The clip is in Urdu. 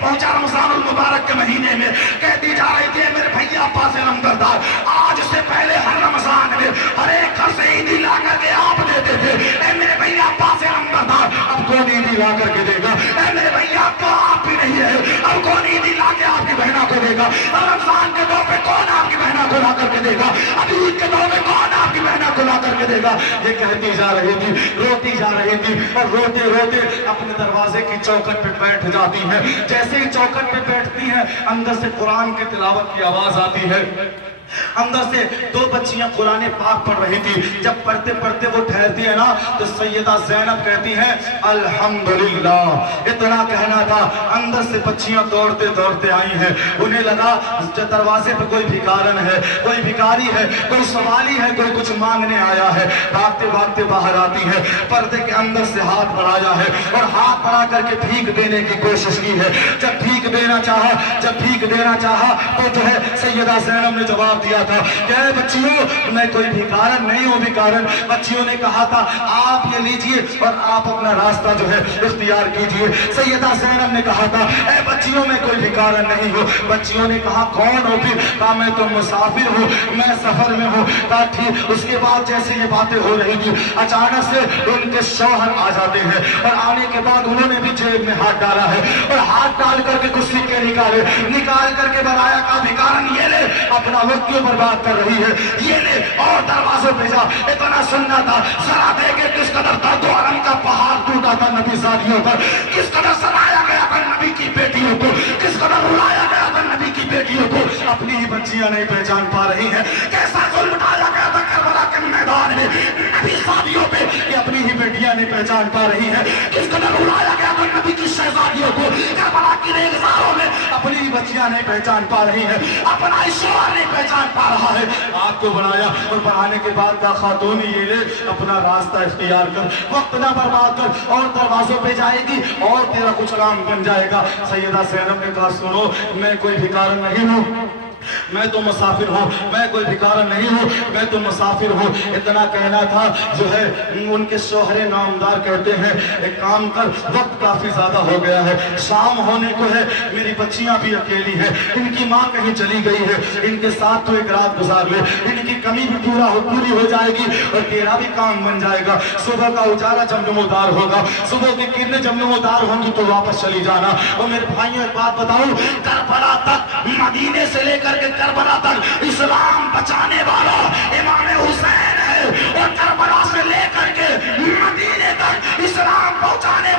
پہنچا رمضان المبارک کے مہینے میں، کہتی جا رہی تھی میرے بھیا عباس نمبردار، آج سے پہلے ہر رمضان میں ہر ایک گھر سے عیدی لا کر کے آپ دیتے تھے، اے میرے بھیا عباس نمبردار اب کون عیدی لا کر کے دے گا؟ اے میرے بھیا اب تو آپ بھی نہیں ہے، اب کون عیدی لا کے آپ کی بہنوں کو دے گا؟ رمضان کے دور پہ کون آپ کی بہنوں کو لا کر کے دے گا؟ اب عید کے دور میں کون آپ کی بہنوں کو لا کر کے دے گا؟ یہ کہتی جا رہی تھی، روتی جا رہی تھی، اور روتے روتے اپنے دروازے کی چوکھٹ پہ بیٹھ جاتی ہے۔ جیسے ہی چوکھٹ پہ بیٹھتی ہے، اندر سے قرآن کی تلاوت کی آواز آتی ہے۔ اندر سے دو بچیاں قرآن پاک پڑھ رہی تھی، جب پڑھتے پڑھتے وہ ٹھہرتی ہے نا تو سیدہ زینب کہتی ہیں الحمدللہ، اتنا کہنا تھا، اندر سے بچیاں دوڑتے دوڑتے آئی ہیں، انہیں لگا دروازے پہ کوئی بھکارن ہے، کوئی بھکاری ہے، کوئی سوالی ہے، کوئی کچھ مانگنے آیا ہے، بھاگتے بھاگتے باہر آتی ہے، پردے کے اندر سے ہاتھ بڑھایا ہے اور ہاتھ بڑھا کر کے بھیک دینے کی کوشش کی ہے۔ جب بھیک دینا چاہا تو جو ہے سیدہ زینب نے جواب دیا تھا کہ اے بچیوں میں کوئی بھکارن نہیں ہوں، بھکارن بچیوں نے کہا تھا آپ یہ لیجئے اور آپ اپنا راستہ جو ہے اختیار کیجئے۔ سیدہ زینب نے کہا تھا اے بچیوں میں کوئی بھکارن نہیں ہوں۔ بچیوں نے کہا کون ہو پھر؟ کہا میں تو مسافر ہوں، میں سفر میں ہوں۔ کہا ٹھیک۔ اس کے بعد جیسے یہ باتیں ہو رہی تھی اچانک سے ان کے شوہر آ جاتے ہیں اور آنے کے بعد انہوں نے بھی جیب میں ہاتھ ڈالا ہے اور ہاتھ ڈال کر کے کچھ سکے نکال کر کے بتایا کہ بھکارن یہ لے، اپنا وقت کیوں برباد کر رہی ہے، یہ لے اور دروازے پہ جا۔ اتنا سننا تھا، ذرا دیکھے کس قدر درد و الم کا پہاڑ ٹوٹا تھا نبی زادیوں پر، کس قدر سنایا گیا تھا نبی کی بیٹیوں کو، کس قدر رلایا گیا تھا نبی کی بیٹیوں کو۔ اپنی ہی بچیاں نہیں پہچان پا رہی ہیں، کیسا ظلم ڈالا گیا تھا کربلا کے میدان میں نبی زادیوں پہ، یہ اپنی ہی بیٹیاں نہیں پہچان پا رہی ہیں، کس قدر رلایا گیا تھا نبی کی شہزادیوں کو کربلا کی ریگزاروں میں، اپنی ہی بچیاں نہیں پہچان پا رہی ہیں، اپنا ہی شوہر نہیں پہچان پا رہا ہے۔ آپ کو بڑھایا اور بڑھانے کے بعد کا خاتون یہ لے اپنا راستہ اختیار کر، وقت نہ برباد کر، اور دروازوں پہ جائے گی اور تیرا کچھ کام بن جائے گا۔ سیدہ زینب نے کہا سنو میں کوئی بھکارن نہیں ہوں، میں تو مسافر ہوں، میں کوئی بھکارن نہیں ہوں، میں تو مسافر ہوں۔ اتنا کہنا تھا جو ہے ان کے شوہر نامدار کہتے ہیں ایک کام کر، وقت کافی زیادہ ہو گیا ہے، شام ہونے کو ہے، میری بچیاں بھی اکیلی ہیں، ان کی ماں کہیں چلی گئی ہے، ان کے ساتھ تو ایک رات گزار لے، ان کی کمی بھی پوری ہو جائے گی اور تیرا بھی کام بن جائے گا۔ صبح کا اجالا جب نمودار ہوگا، صبح کی کرنیں جب نمودار ہوں گی تو واپس چلی جانا۔ اور میرے بھائیوں ایک بات بتاؤں، کربلا تک، مدینے سے لے کر کے کربلا تک اسلام بچانے والا امام حسین ہے، اور کربلا سے لے کر کے مدینے تک اسلام پہنچانے